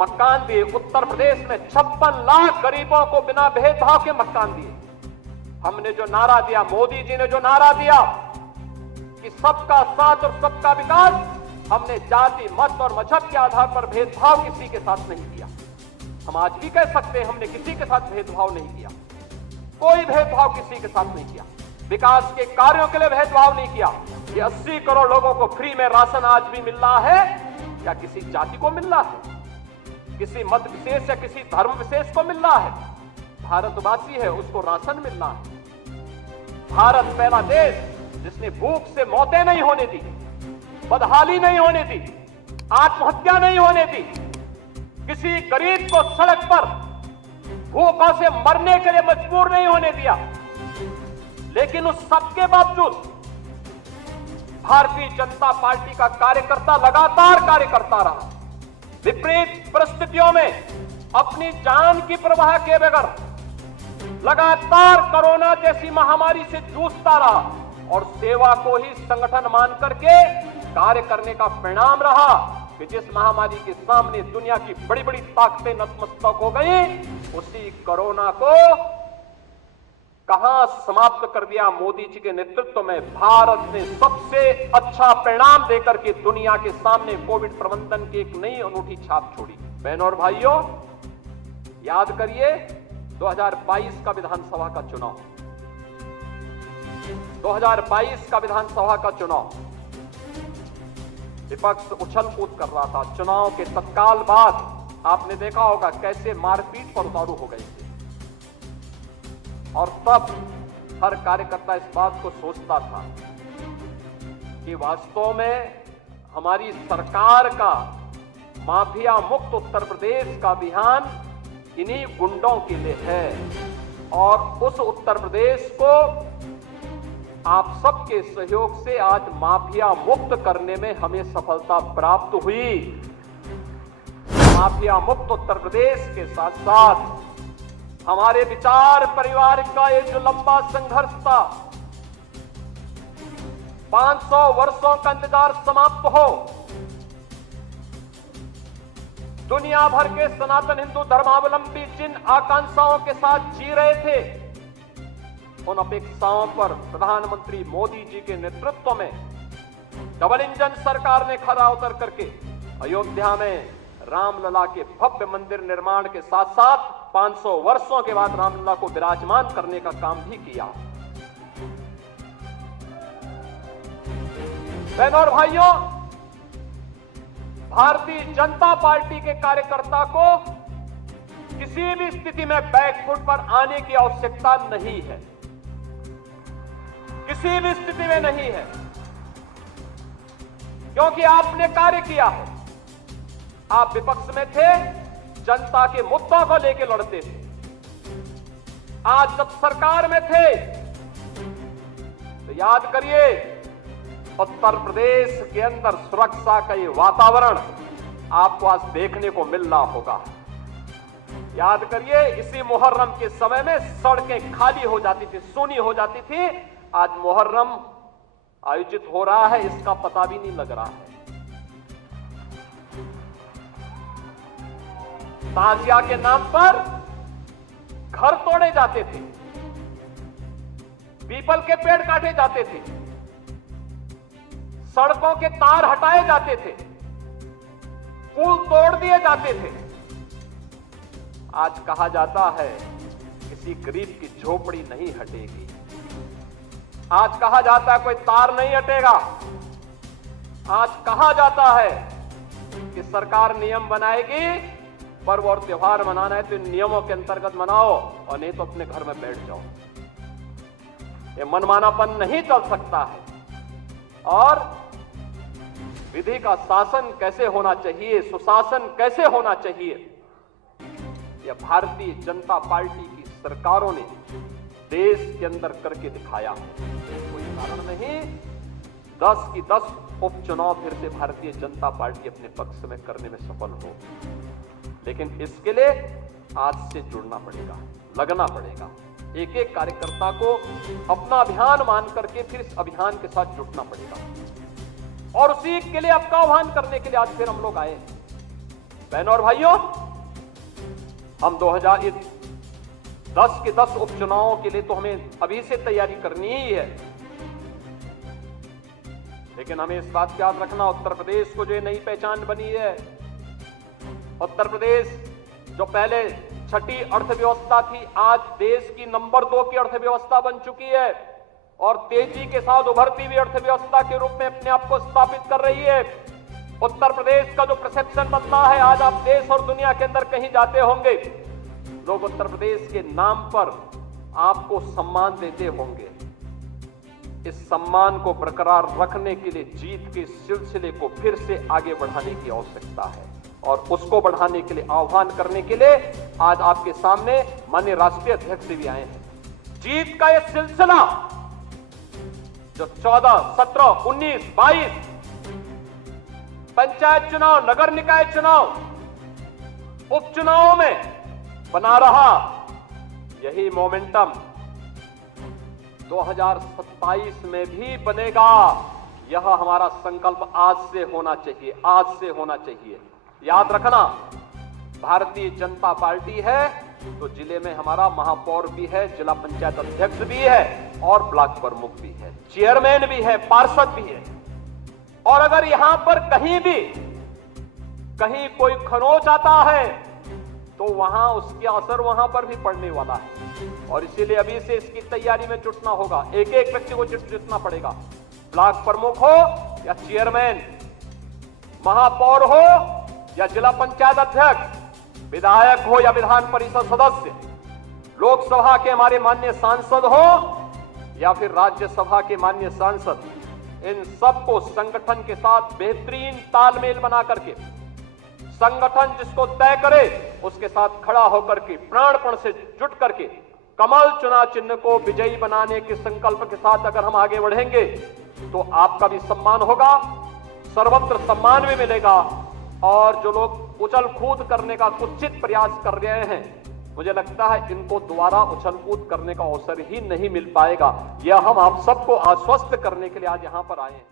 मकान दिए। उत्तर प्रदेश में 56 लाख गरीबों को बिना भेदभाव के मकान दिए। हमने जो नारा दिया, मोदी जी ने जो नारा दिया कि सबका साथ और सबका विकास, हमने जाति, मत और मजहब के आधार पर भेदभाव किसी के साथ नहीं किया। हम आज भी कह सकते हैं हमने किसी के साथ भेदभाव नहीं किया, कोई भेदभाव किसी के साथ नहीं किया। विकास के कार्यों के लिए भेदभाव नहीं किया। ये 80 करोड़ लोगों को फ्री में राशन आज भी मिल रहा है, क्या किसी जाति को मिल रहा है, किसी मत विशेष या किसी धर्म विशेष को मिल रहा है? भारतवासी है, उसको राशन मिल रहा है। भारत पहला देश जिसने भूख से मौतें नहीं होने दी, बदहाली नहीं होने दी, आत्महत्या नहीं होने दी, किसी गरीब को सड़क पर भूखों से मरने के लिए मजबूर नहीं होने दिया। लेकिन उस सबके बावजूद भारतीय जनता पार्टी का कार्यकर्ता लगातार कार्य करता रहा। विपरीत परिस्थितियों में अपनी जान की परवाह किए बगैर लगातार कोरोना जैसी महामारी से जूझता रहा और सेवा को ही संगठन मान करके कार्य करने का परिणाम रहा कि जिस महामारी के सामने दुनिया की बड़ी बड़ी ताकतें नतमस्तक हो गई, उसी कोरोना को कहां समाप्त कर दिया मोदी जी के नेतृत्व में। भारत ने सबसे अच्छा परिणाम देकर के दुनिया के सामने कोविड प्रबंधन की एक नई अनूठी छाप छोड़ी। बहनों और भाइयों, याद करिए 2022 का विधानसभा का चुनाव, 2022 का विधानसभा का चुनाव, विपक्ष उछल कूद कर रहा था। चुनाव के तत्काल बाद आपने देखा होगा कैसे मारपीट पर उतारू हो गए थे, और तब हर कार्यकर्ता इस बात को सोचता था कि वास्तव में हमारी सरकार का माफिया मुक्त उत्तर प्रदेश का अभियान इन्हीं गुंडों के लिए है, और उस उत्तर प्रदेश को आप सबके सहयोग से आज माफिया मुक्त करने में हमें सफलता प्राप्त हुई। माफिया मुक्त उत्तर प्रदेश के साथ साथ हमारे विचार परिवार का ये जो लंबा संघर्ष था, 500 वर्षों का इंतजार समाप्त हो, दुनिया भर के सनातन हिंदू धर्मावलंबी जिन आकांक्षाओं के साथ जी रहे थे, उन अपेक्षाओं पर प्रधानमंत्री मोदी जी के नेतृत्व में डबल इंजन सरकार ने खरा उतर करके अयोध्या में रामलला के भव्य मंदिर निर्माण के साथ साथ 500 वर्षों के बाद रामलला को विराजमान करने का काम भी किया। बहनों और भाइयों, भारतीय जनता पार्टी के कार्यकर्ता को किसी भी स्थिति में बैकफुट पर आने की आवश्यकता नहीं है, किसी भी स्थिति में नहीं है, क्योंकि आपने कार्य किया है। आप विपक्ष में थे, जनता के मुद्दों को लेकर लड़ते थे। आज जब सरकार में थे तो याद करिए उत्तर प्रदेश के अंदर सुरक्षा का ये वातावरण आपको आज देखने को मिल रहा होगा। याद करिए इसी मुहर्रम के समय में सड़कें खाली हो जाती थी, सूनी हो जाती थी। आज मुहर्रम आयोजित हो रहा है, इसका पता भी नहीं लग रहा है। ताजिया के नाम पर घर तोड़े जाते थे, पीपल के पेड़ काटे जाते थे, सड़कों के तार हटाए जाते थे, पुल तोड़ दिए जाते थे। आज कहा जाता है किसी गरीब की झोपड़ी नहीं हटेगी, आज कहा जाता है कोई तार नहीं हटेगा, आज कहा जाता है कि सरकार नियम बनाएगी, पर्व और त्योहार मनाना है तो इन नियमों के अंतर्गत मनाओ और नहीं तो अपने घर में बैठ जाओ। ये मनमानापन नहीं चल सकता है। और विधि का शासन कैसे होना चाहिए, सुशासन कैसे होना चाहिए, यह भारतीय जनता पार्टी की सरकारों ने देश के अंदर करके दिखाया है। कोई कारण नहीं 10 की 10 उपचुनाव फिर से भारतीय जनता पार्टी अपने पक्ष में करने में सफल हो, लेकिन इसके लिए आज से जुड़ना पड़ेगा, लगना पड़ेगा। एक एक कार्यकर्ता को अपना अभियान मान करके फिर इस अभियान के साथ जुटना पड़ेगा, और उसी के लिए आपका आह्वान करने के लिए आज फिर हम लोग आए। बहनों और भाइयों, हम 2010 के 10 उपचुनावों के लिए तो हमें अभी से तैयारी करनी ही है, लेकिन हमें इस बात का याद रखना, उत्तर प्रदेश को जो ये नई पहचान बनी है, उत्तर प्रदेश जो पहले छठी अर्थव्यवस्था थी, आज देश की नंबर 2 की अर्थव्यवस्था बन चुकी है और तेजी के साथ उभरती हुई अर्थव्यवस्था के रूप में अपने आप को स्थापित कर रही है। उत्तर प्रदेश का जो परसेप्शन बनता है, आज आप देश और दुनिया के अंदर कहीं जाते होंगे, लोग उत्तर प्रदेश के नाम पर आपको सम्मान देते होंगे। इस सम्मान को बरकरार रखने के लिए जीत के सिलसिले को फिर से आगे बढ़ाने की आवश्यकता है और उसको बढ़ाने के लिए आह्वान करने के लिए आज आपके सामने माननीय राष्ट्रीय अध्यक्ष भी आए हैं। जीत का यह सिलसिला जो 14, 17, 19, 22 पंचायत चुनाव, नगर निकाय चुनाव, उपचुनावों में बना रहा, यही मोमेंटम 2027 में भी बनेगा। यह हमारा संकल्प आज से होना चाहिए, आज से होना चाहिए। याद रखना, भारतीय जनता पार्टी है तो जिले में हमारा महापौर भी है, जिला पंचायत अध्यक्ष भी है और ब्लॉक प्रमुख भी है, चेयरमैन भी है, पार्षद भी है। और अगर यहां पर कहीं कोई खरोच आता है तो वहां उसका असर वहां पर भी पड़ने वाला है और इसीलिए अभी से इसकी तैयारी में जुटना होगा। एक एक व्यक्ति को जुटना पड़ेगा, ब्लॉक प्रमुख हो या चेयरमैन, महापौर हो या जिला पंचायत अध्यक्ष, विधायक हो या विधान परिषद सदस्य, लोकसभा के हमारे माननीय सांसद हो या फिर राज्यसभा के माननीय सांसद, इन सबको संगठन के साथ बेहतरीन तालमेल बना करके, संगठन जिसको तय करे उसके साथ खड़ा होकर के प्राणपण से जुट करके कमल चुनाव चिन्ह को विजयी बनाने के संकल्प के साथ अगर हम आगे बढ़ेंगे तो आपका भी सम्मान होगा, सर्वत्र सम्मान भी मिलेगा। और जो लोग उछल कूद करने का कुत्सित प्रयास कर रहे हैं, मुझे लगता है इनको दोबारा उछल कूद करने का अवसर ही नहीं मिल पाएगा। यह हम आप सबको आश्वस्त करने के लिए आज यहां पर आए हैं।